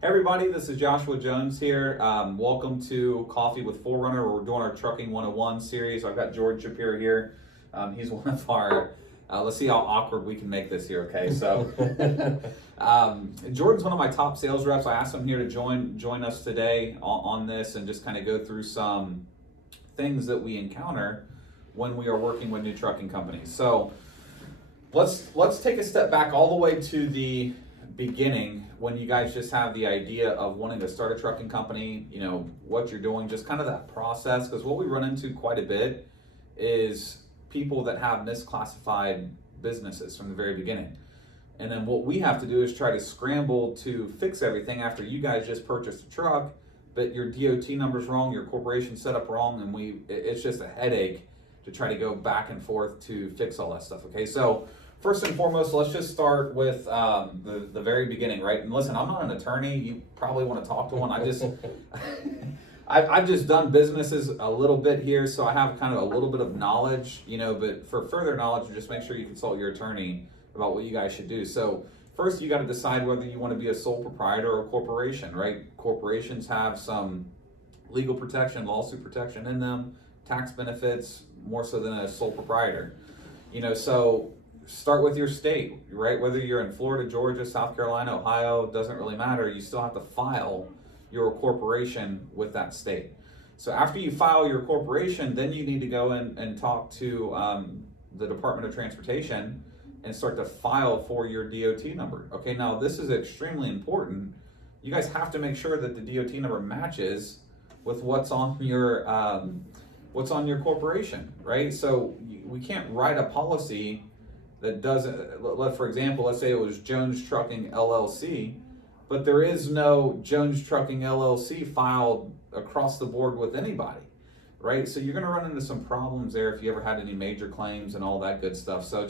Hey everybody, this is Joshua Jones here. Welcome to Coffee with Forerunner, where we're doing our Trucking 101 series. I've got George Shapiro here. He's one of our, let's see how awkward we can make this here, okay? So, Jordan's one of my top sales reps. I asked him here to join us today on this and just kind of go through some things that we encounter when we are working with new trucking companies. So, let's take a step back all the way to the beginning, when you guys just have the idea of wanting to start a trucking company, you know, what you're doing, just kind of that process. Because what we run into quite a bit is people that have misclassified businesses from the very beginning. And then what we have to do is try to scramble to fix everything after you guys just purchased a truck, but your DOT number's wrong, your corporation set up wrong, and it's just a headache to try to go back and forth to fix all that stuff, okay? So first and foremost, let's just start with the very beginning, right? And listen, I'm not an attorney. You probably want to talk to one. I've just done businesses a little bit here, so I have kind of a little bit of knowledge, you know, but for further knowledge, just make sure you consult your attorney about what you guys should do. So first, you got to decide whether you want to be a sole proprietor or a corporation, right? Corporations have some legal protection, lawsuit protection in them, tax benefits, more so than a sole proprietor. You know, so start with your state, right? Whether you're in Florida, Georgia, South Carolina, Ohio, doesn't really matter. You still have to file your corporation with that state. So after you file your corporation, then you need to go in and talk to the Department of Transportation and start to file for your DOT number. Okay, now this is extremely important. You guys have to make sure that the DOT number matches with what's on your corporation, right? So we can't write a policy that doesn't, for example, let's say it was Jones Trucking LLC, but there is no Jones Trucking LLC filed across the board with anybody, right? So you're going to run into some problems there if you ever had any major claims and all that good stuff. So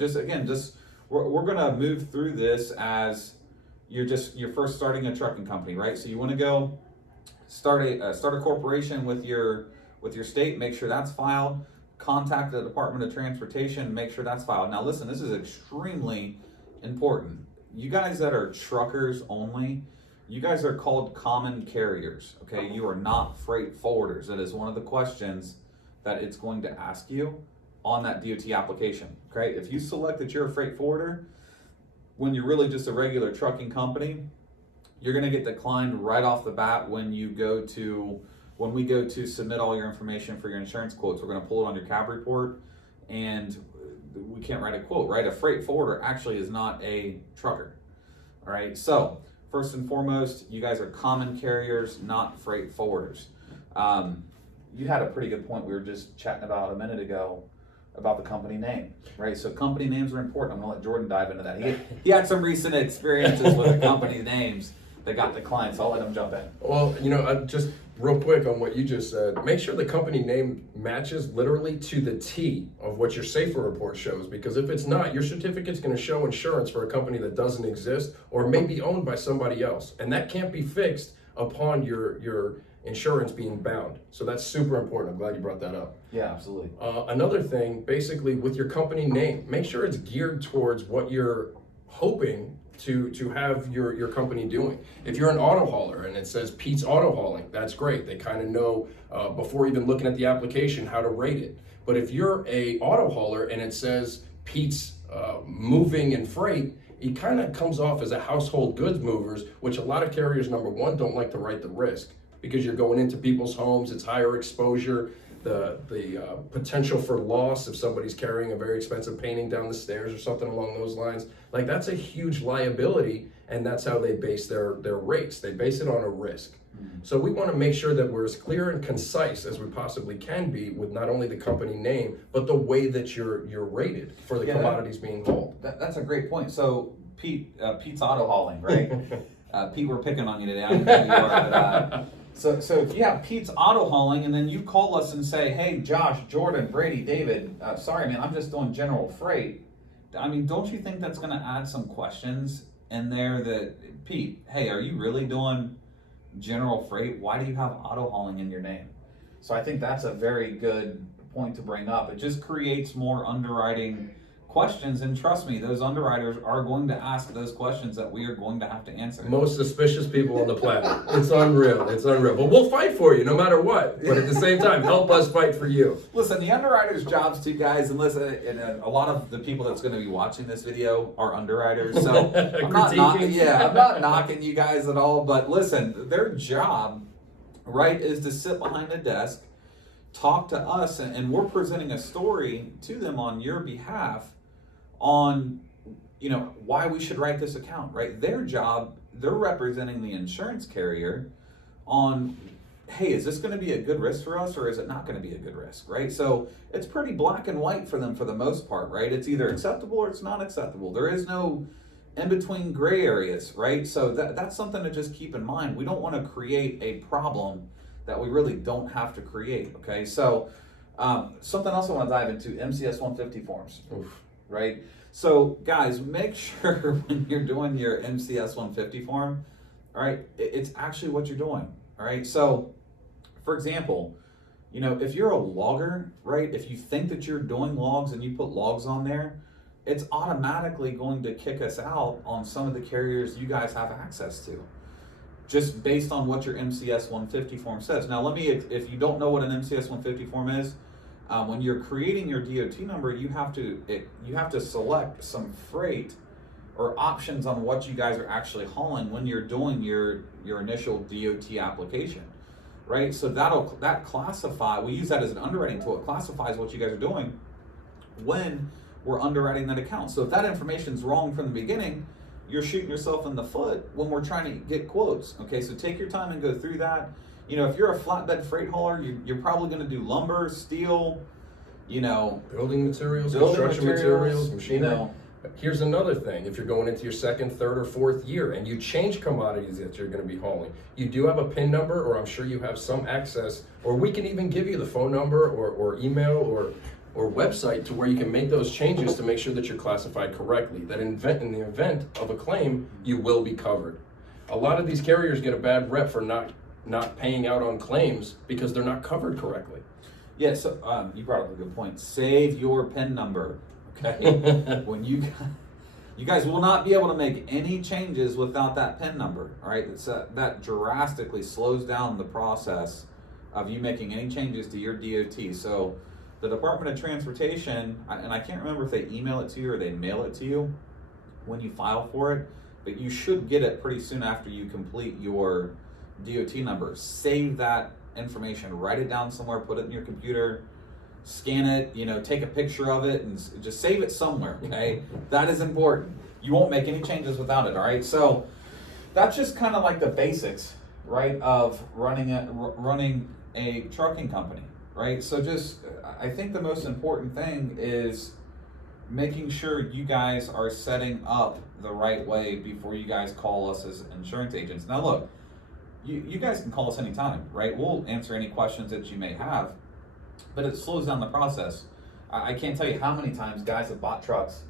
we're going to move through this as you're first starting a trucking company, right? So you want to go start a corporation with your state, make sure that's filed. Contact the Department of Transportation, make sure that's filed. Now listen, this is extremely important. You guys that are truckers only, you guys are called common carriers, okay? You are not freight forwarders. That is one of the questions that it's going to ask you on that DOT application, okay? If you select that you're a freight forwarder, when you're really just a regular trucking company, you're gonna get declined right off the bat when we go to submit all your information for your insurance quotes. We're going to pull it on your cab report, and we can't write a quote, right? A freight forwarder actually is not a trucker, all right? So first and foremost, you guys are common carriers, not freight forwarders. You had a pretty good point we were just chatting about a minute ago about the company name, right? So company names are important. I'm going to let Jordan dive into that. He had some recent experiences with the company names that got declined, so I'll let him jump in. Well, you know, just real quick on what you just said, make sure the company name matches literally to the T of what your SAFER report shows, because if it's not, your certificate's going to show insurance for a company that doesn't exist or may be owned by somebody else, and that can't be fixed upon your insurance being bound. So that's super important. I'm glad you brought that up. Yeah, absolutely. Another thing, basically, with your company name, make sure it's geared towards what you're hoping to have your company doing. If you're an auto hauler and it says Pete's Auto Hauling, that's great. They kind of know before even looking at the application how to rate it. But if you're a auto hauler and it says Pete's Moving and Freight, it kind of comes off as a household goods movers, which a lot of carriers, number one, don't like to write the risk because you're going into people's homes, it's higher exposure. The potential for loss if somebody's carrying a very expensive painting down the stairs or something along those lines, like that's a huge liability, and that's how they base their rates. They base it on a risk. So we want to make sure that we're as clear and concise as we possibly can be with not only the company name, but the way that you're rated for the commodities being hauled. That's a great point. So Pete's Auto Hauling, right? Pete, we're picking on you today. I don't know who you are, but So if you have Pete's Auto Hauling and then you call us and say, hey, Josh, Jordan, Brady, David, sorry, man, I'm just doing general freight. I mean, don't you think that's going to add some questions in there that, Pete, hey, are you really doing general freight? Why do you have auto hauling in your name? So I think that's a very good point to bring up. It just creates more underwriting questions, and trust me, those underwriters are going to ask those questions that we are going to have to answer. Most suspicious people on the planet. It's unreal. It's unreal. But we'll fight for you no matter what. But at the same time, help us fight for you. Listen, the underwriters' jobs too, guys, and listen, and a lot of the people that's going to be watching this video are underwriters, so I'm not knocking you guys at all, but listen, their job, right, is to sit behind a desk, talk to us, and we're presenting a story to them on your behalf on, you know, why we should write this account, right? Their job, they're representing the insurance carrier on, hey, is this going to be a good risk for us, or is it not going to be a good risk, right? So it's pretty black and white for them for the most part, right? It's either acceptable or it's not acceptable. There is no in-between gray areas, right? So that's something to just keep in mind. We don't want to create a problem that we really don't have to create, okay? So something else I want to dive into, MCS 150 forms. Oof. Right? So guys, make sure when you're doing your MCS 150 form, all right, it's actually what you're doing, all right? So for example, you know, if you're a logger, right, if you think that you're doing logs and you put logs on there, it's automatically going to kick us out on some of the carriers you guys have access to, just based on what your MCS 150 form says. Now if you don't know what an MCS 150 form is, when you're creating your DOT number, you have to select some freight or options on what you guys are actually hauling when you're doing your initial DOT application, right? So that classify, we use that as an underwriting tool. It classifies what you guys are doing when we're underwriting that account. So if that information's wrong from the beginning, you're shooting yourself in the foot when we're trying to get quotes. Okay, so take your time and go through that. You know, if you're a flatbed freight hauler, you're probably going to do lumber, steel, you know, building materials, construction materials, machinery. You know. Here's another thing. If you're going into your second, third, or fourth year and you change commodities that you're going to be hauling, you do have a PIN number, or I'm sure you have some access, or we can even give you the phone number or email or website to where you can make those changes to make sure that you're classified correctly, that in the event of a claim, you will be covered. A lot of these carriers get a bad rep for not paying out on claims because they're not covered correctly. Yeah, so you brought up a good point. Save your PIN number, okay? When you guys will not be able to make any changes without that PIN number, all right? That drastically slows down the process of you making any changes to your DOT. So the Department of Transportation, and I can't remember if they email it to you or they mail it to you when you file for it, but you should get it pretty soon after you complete your DOT number. Save that information, write it down somewhere, put it in your computer, scan it, you know, take a picture of it, and just save it somewhere, okay? That is important. You won't make any changes without it, all right? So that's just kind of like the basics, right, of running a trucking company, right? So just, I think the most important thing is making sure you guys are setting up the right way before you guys call us as insurance agents. Now look, you guys can call us anytime, right? We'll answer any questions that you may have, but it slows down the process. I can't tell you how many times guys have bought trucks,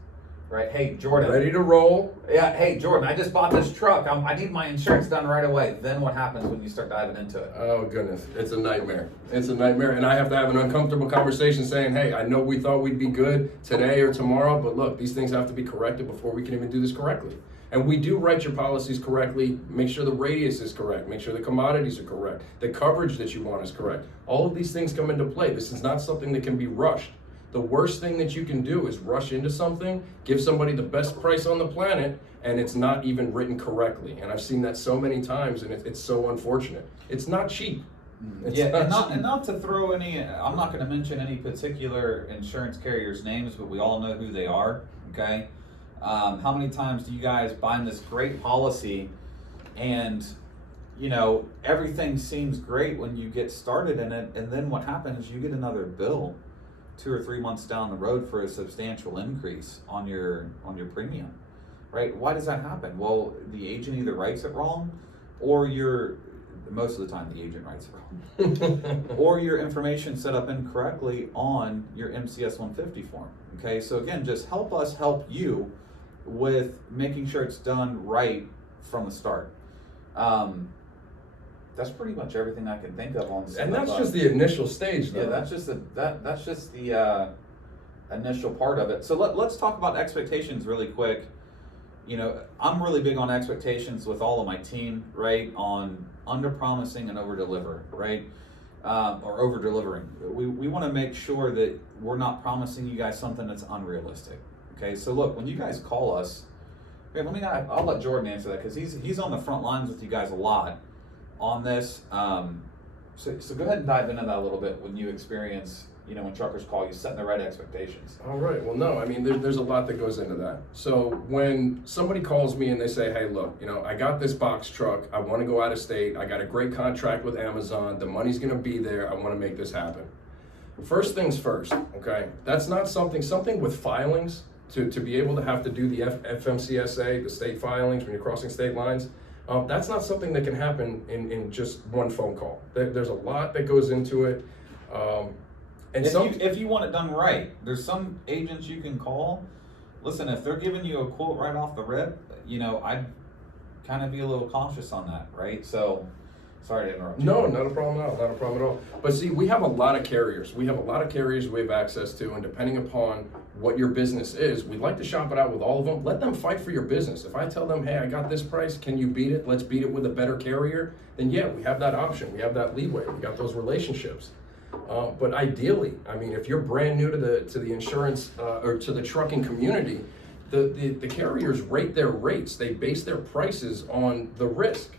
right? Hey, Jordan. Ready to roll. Yeah, hey, Jordan, I just bought this truck. I need my insurance done right away. Then what happens when you start diving into it? Oh, goodness. It's a nightmare. It's a nightmare. And I have to have an uncomfortable conversation saying, hey, I know we thought we'd be good today or tomorrow, but look, these things have to be corrected before we can even do this correctly. And we do write your policies correctly, make sure the radius is correct, make sure the commodities are correct, the coverage that you want is correct. All of these things come into play. This is not something that can be rushed. The worst thing that you can do is rush into something, give somebody the best price on the planet, and it's not even written correctly. And I've seen that so many times, and it's so unfortunate. It's not cheap. And not to throw any, I'm not going to mention any particular insurance carriers' names, but we all know who they are, okay? How many times do you guys bind this great policy and, you know, everything seems great when you get started in it, and then what happens, you get another bill 2 or 3 months down the road for a substantial increase on your premium, right? Why does that happen? Well, the agent either writes it wrong, or most of the time the agent writes it wrong, or your information set up incorrectly on your MCS 150 form, okay? So again, just help us help you with making sure it's done right from the start. That's pretty much everything I can think of on. And that's just the initial stage, though. Yeah, that's just the initial part of it. So let's talk about expectations really quick. I'm really big on expectations with all of my team, right? On under promising and over deliver, right? Or over delivering. We want to make sure that we're not promising you guys something that's unrealistic. Okay, so look, when you guys call us, okay, I'll let Jordan answer that because he's on the front lines with you guys a lot on this. So go ahead and dive into that a little bit when you experience, when truckers call you, setting the right expectations. All right. Well, no, I mean, there's a lot that goes into that. So when somebody calls me and they say, hey, look, I got this box truck. I want to go out of state. I got a great contract with Amazon. The money's going to be there. I want to make this happen. First things first, okay? That's not something with filings to be able to have to do the FMCSA, the state filings when you're crossing state lines. That's not something that can happen in just one phone call. There's a lot that goes into it. And if you want it done right, there's some agents you can call. Listen, if they're giving you a quote right off the rip, I'd kind of be a little cautious on that, right? So, sorry to interrupt you. No, not a problem at all, not a problem at all. But see, we have a lot of carriers. We have access to, and depending upon what your business is, we'd like to shop it out with all of them. Let them fight for your business. If I tell them, hey, I got this price, can you beat it? Let's beat it with a better carrier. Then yeah, we have that option. We have that leeway. We got those relationships. But ideally, I mean, if you're brand new to the insurance or to the trucking community, the carriers rate their rates. They base their prices on the risk.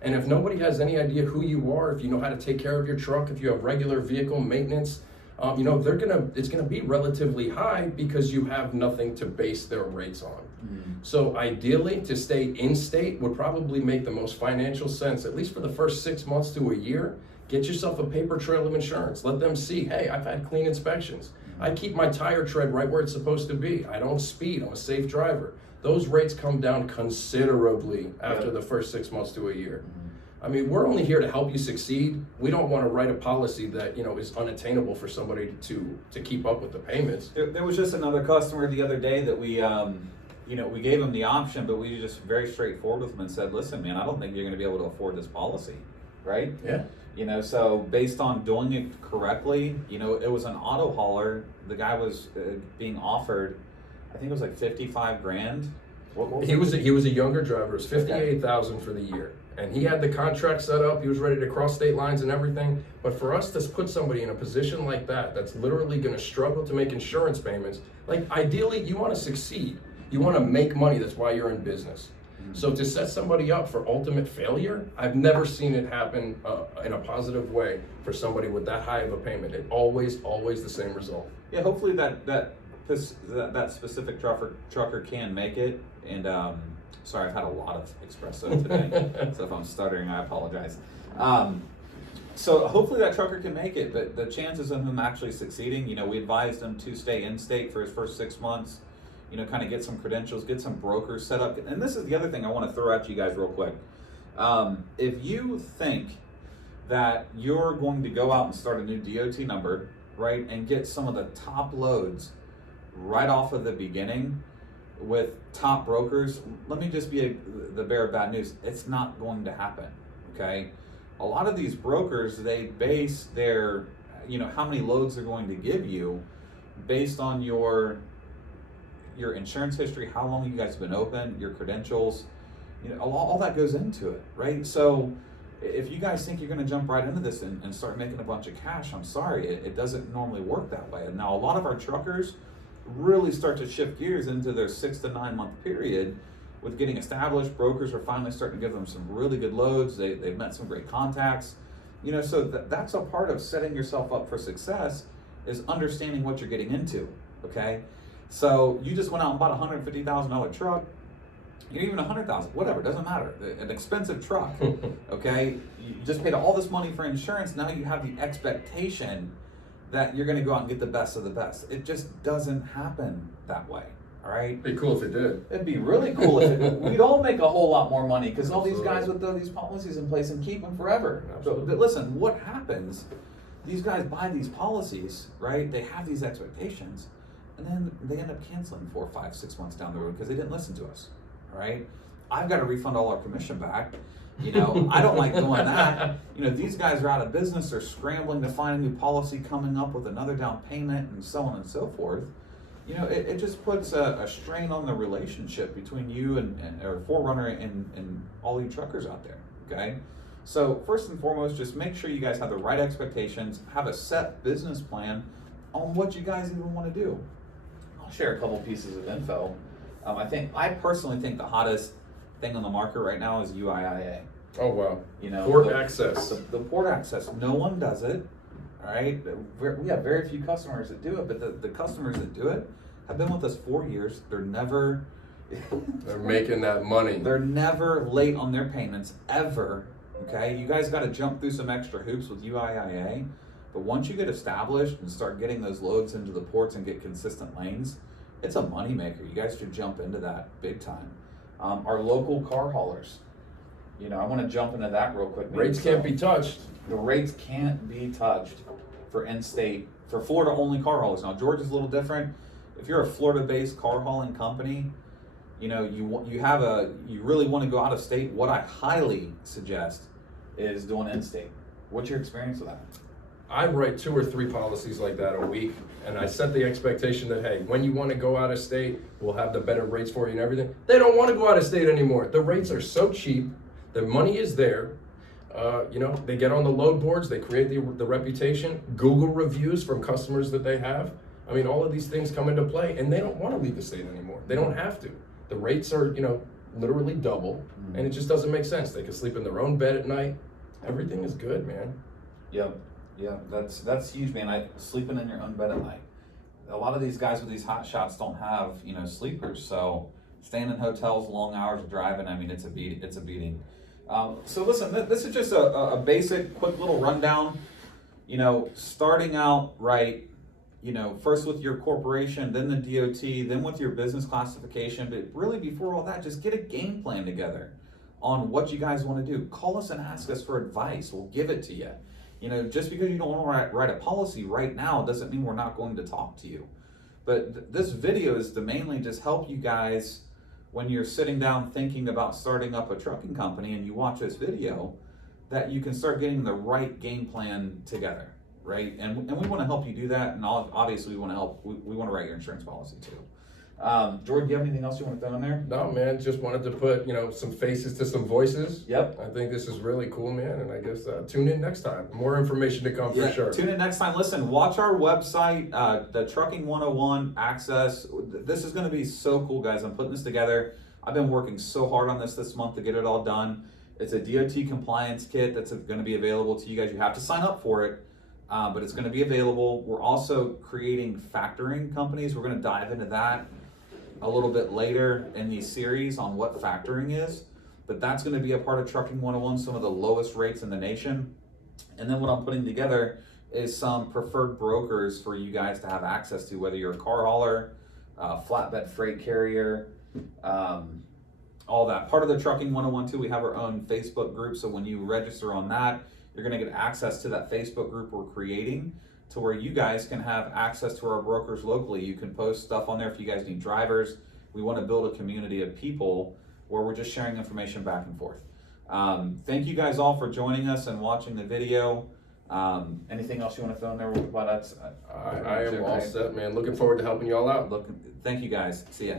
And if nobody has any idea who you are, if you know how to take care of your truck, if you have regular vehicle maintenance, it's gonna be relatively high because you have nothing to base their rates on. Mm-hmm. So ideally, to stay in state would probably make the most financial sense, at least for the first 6 months to a year. Get yourself a paper trail of insurance. Let them see, hey, I've had clean inspections. I keep my tire tread right where it's supposed to be. I don't speed. I'm a safe driver. Those rates come down considerably after the first 6 months to a year. I mean, we're only here to help you succeed. We don't want to write a policy that is unattainable for somebody to keep up with the payments. There was just another customer the other day that we gave them the option, but we just very straightforward with them and said, listen, man, I don't think you're going to be able to afford this policy, right? Yeah. So based on doing it correctly, it was an auto hauler. The guy was being offered, I think it was like $55,000. He was a younger driver. It was $58,000 for the year, and he had the contract set up. He was ready to cross state lines and everything. But for us to put somebody in a position like that, that's literally going to struggle to make insurance payments. Like ideally, you want to succeed. You want to make money. That's why you're in business. So to set somebody up for ultimate failure, I've never seen it happen in a positive way for somebody with that high of a payment. It always the same result. Yeah, hopefully that specific trucker can make it. And sorry, I've had a lot of espresso today, so if I'm stuttering, I apologize. So hopefully that trucker can make it. But the chances of him actually succeeding, we advised him to stay in state for his first 6 months. Kind of get some credentials, get some brokers set up. And this is the other thing I want to throw at you guys real quick. If you think that you're going to go out and start a new DOT number, right, and get some of the top loads right off of the beginning with top brokers, let me just be the bearer of bad news. It's not going to happen, okay? A lot of these brokers, they base their, how many loads they're going to give you based on your insurance history, how long you guys have been open, your credentials, all that goes into it, right? So if you guys think you're going to jump right into this and start making a bunch of cash, I'm sorry, it doesn't normally work that way. And now a lot of our truckers really start to shift gears into their 6 to 9 month period with getting established. Brokers are finally starting to give them some really good loads. They've met some great contacts, so that's a part of setting yourself up for success, is understanding what you're getting into, okay? So you just went out and bought a $150,000 truck, even $100,000, whatever, doesn't matter. An expensive truck, okay? You just paid all this money for insurance. Now you have the expectation that you're going to go out and get the best of the best. It just doesn't happen that way, all right? It'd be cool if it did. It'd be really cool if it, we'd all make a whole lot more money because all these guys would throw these policies in place and keep them forever. But listen, what happens, these guys buy these policies, right? They have these expectations, and then they end up canceling 4, 5, 6 months down the road because they didn't listen to us, all right? I've got to refund all our commission back. I don't like doing that. These guys are out of business. They're scrambling to find a new policy, coming up with another down payment, and so on and so forth. you know, it just puts a strain on the relationship between you or Forerunner and all you truckers out there, okay? So first and foremost, just make sure you guys have the right expectations, have a set business plan on what you guys even want to do. I'll share a couple pieces of info. I personally think the hottest thing on the market right now is UIIA. Oh wow! You know, port access. The port access. No one does it. All right, we have very few customers that do it, but the customers that do it have been with us 4 years. They're never. They're making that money. They're never late on their payments ever. Okay, you guys got to jump through some extra hoops with UIIA, but once you get established and start getting those loads into the ports and get consistent lanes, it's a moneymaker. You guys should jump into that big time. Our local car haulers. You know, I want to jump into that real quick. Rates can't be touched. The rates can't be touched for in-state, for Florida-only car haulers. Now, Georgia's a little different. If you're a Florida-based car hauling company, you know, you really want to go out of state. What I highly suggest is doing in-state. What's your experience with that? I write 2 or 3 policies like that a week, and I set the expectation that, hey, when you want to go out of state, we'll have the better rates for you and everything. They don't want to go out of state anymore. The rates are so cheap. The money is there. You know, they get on the load boards, they create the reputation, Google reviews from customers that they have. I mean, all of these things come into play, and they don't want to leave the state anymore. They don't have to. The rates are, you know, literally double, and it just doesn't make sense. They can sleep in their own bed at night. Everything is good, man. Yep, that's huge, man. Sleeping in your own bed at night. A lot of these guys with these hot shots don't have, you know, sleepers, so staying in hotels, long hours of driving, I mean, it's a beating. So listen, this is just a basic, quick little rundown. You know, starting out right, you know, first with your corporation, then the DOT, then with your business classification. But really, before all that, just get a game plan together on what you guys want to do. Call us and ask us for advice. We'll give it to you. You know, just because you don't want to write a policy right now doesn't mean we're not going to talk to you. But this video is to mainly just help you guys when you're sitting down thinking about starting up a trucking company and you watch this video, that you can start getting the right game plan together, right? And we want to help you do that, and obviously we want to help. We want to write your insurance policy too. Jordan, do you have anything else you want to throw in there? No, man, just wanted to put, you know, some faces to some voices. Yep. I think this is really cool, man, and I guess tune in next time. More information to come for sure. Tune in next time. Listen, watch our website, the Trucking 101 Access. This is going to be so cool, guys. I'm putting this together. I've been working so hard on this month to get it all done. It's a DOT compliance kit that's going to be available to you guys. You have to sign up for it, but it's going to be available. We're also creating factoring companies. We're going to dive into that a little bit later in the series on what factoring is, but that's going to be a part of Trucking 101, some of the lowest rates in the nation. And then what I'm putting together is some preferred brokers for you guys to have access to, whether you're a car hauler, flatbed freight carrier, all that. Part of the Trucking 101 too, we have our own Facebook group, so when you register on that, you're going to get access to that Facebook group we're creating, to where you guys can have access to our brokers locally. You can post stuff on there if you guys need drivers. We want to build a community of people where we're just sharing information back and forth. Thank you guys all for joining us and watching the video. Anything else you want to throw in there? Well, I am all set, man. Looking forward to helping you all out. Thank you guys. See ya.